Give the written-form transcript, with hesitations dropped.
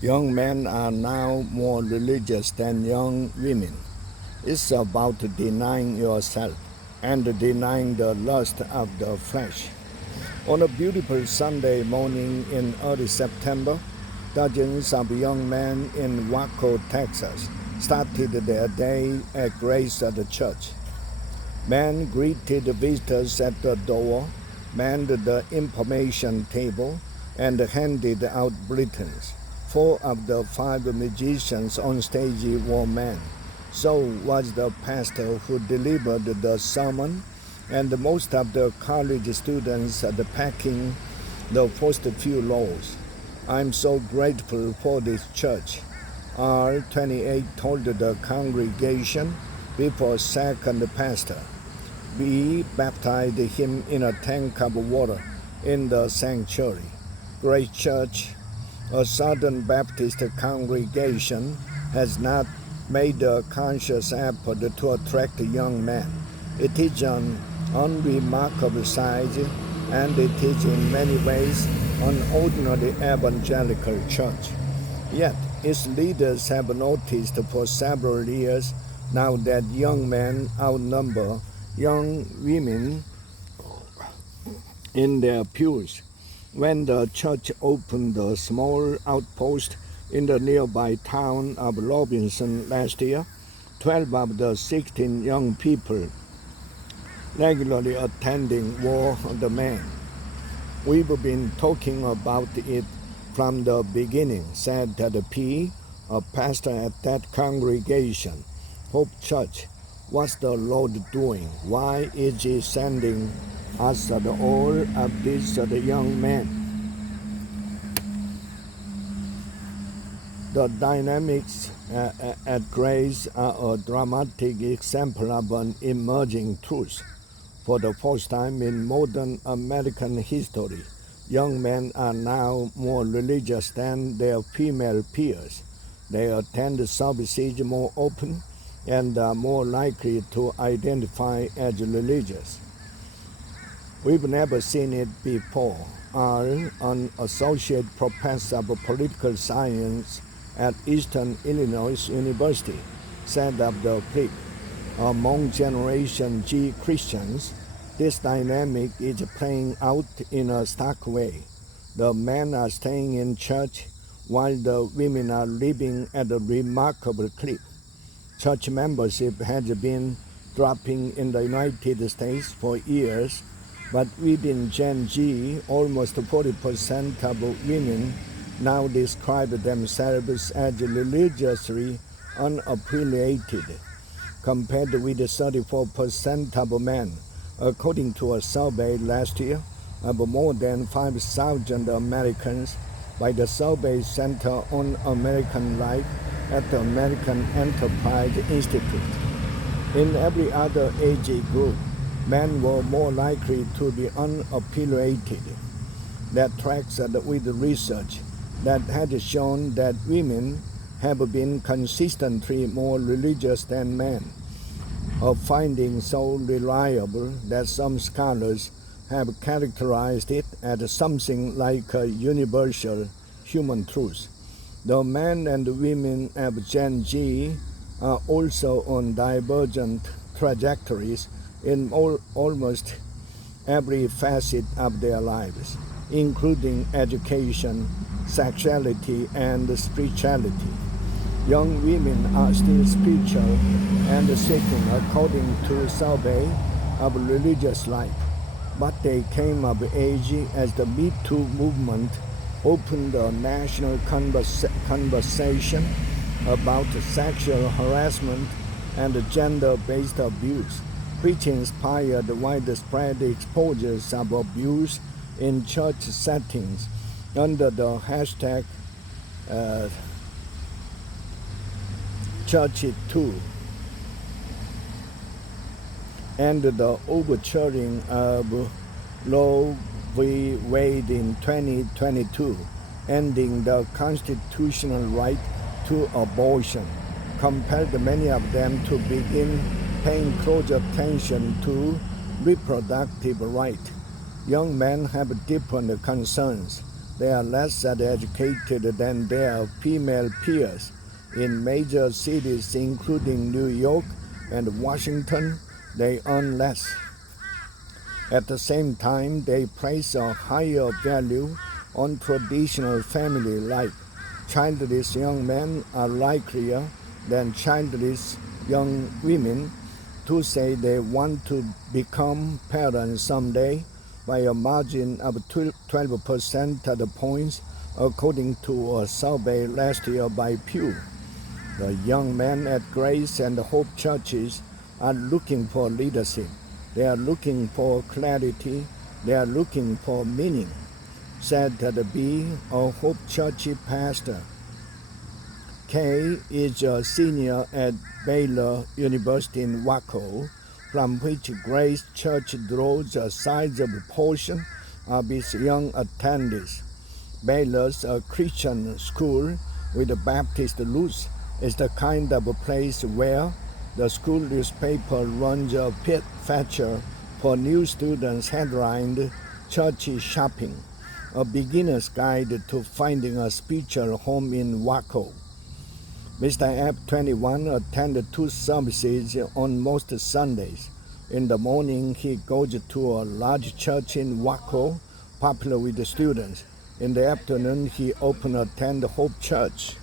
Young men are now more religious than young women. It's about denying yourself and denying the lust of the flesh. On a beautiful Sunday morning in early September, dozens of young men in Waco, Texas, started their day at Grace at the church. Men greeted visitors at the door, manned the information table, and handed out bulletins. 4 of the 5 musicians on stage were men. So was the pastor who delivered the sermon, and most of the college students are packing the first few rows. I'm so grateful for this church. R28 told the congregation before second pastor. We baptized him in a tank of water in the sanctuary. Great Church, a Southern Baptist congregation, has not made a conscious effort to attract young men. It is an unremarkable size, and it is in many ways an ordinary evangelical church. Yet its leaders have noticed for several years now that young men outnumber young women in their pews. When the church opened a small outpost in the nearby town of Robinson last year, 12 of the 16 young people regularly attending were the men. We've been talking about it from the beginning, said Ted P., a pastor at that congregation. Hope Church, what's the Lord doing? Why is He sending us all of these young men? The dynamics at Grace are a dramatic example of an emerging truth. For the first time in modern American history, young men are now more religious than their female peers. They attend services more often and are more likely to identify as religious. We've never seen it before. An associate professor of political science at Eastern Illinois University said of the clip, among Generation G Christians, this dynamic is playing out in a stark way. The men are staying in church while the women are leaving at a remarkable clip. Church membership has been dropping in the United States for years, but within Gen Z, almost 40% of women now describe themselves as religiously unaffiliated, compared with 34% of men, according to a survey last year of more than 5,000 Americans by the Survey Center on American Life at the American Enterprise Institute. In every other age group, men were more likely to be unaffiliated. That tracks with research that had shown that women have been consistently more religious than men, a finding so reliable that some scholars have characterized it as something like a universal human truth. The men and women of Gen Z are also on divergent trajectories in almost every facet of their lives, including education, sexuality, and spirituality. Young women are still spiritual and seeking according to a survey of religious life, but they came of age as the Me Too movement opened a national conversation about sexual harassment and gender-based abuse, which inspired widespread exposures of abuse in church settings under the hashtag #ChurchItToo, and the overturning of Roe v. Wade in 2022, ending the constitutional right to abortion, compelled many of them to begin paying close attention to reproductive rights. Young men have different concerns. They are less educated than their female peers. In major cities including New York and Washington, they earn less. At the same time, they place a higher value on traditional family life. Childless young men are likelier than childless young women to say they want to become parents someday by a margin of 12 percentage points, according to a survey last year by Pew. The young men at Grace and Hope churches are looking for leadership. They are looking for clarity. They are looking for meaning, said B, a Hope Church pastor. Kay is a senior at Baylor University in Waco, from which Grace Church draws a sizable portion of its young attendees. Baylor's a Christian school with Baptist roots is the kind of a place where the school newspaper runs a pit feature for new students headlined Church Shopping, a beginner's guide to finding a spiritual home in Waco. Mr. F21 attended 2 services on most Sundays. In the morning, he goes to a large church in Waco, popular with the students. In the afternoon, he often attends Hope Church.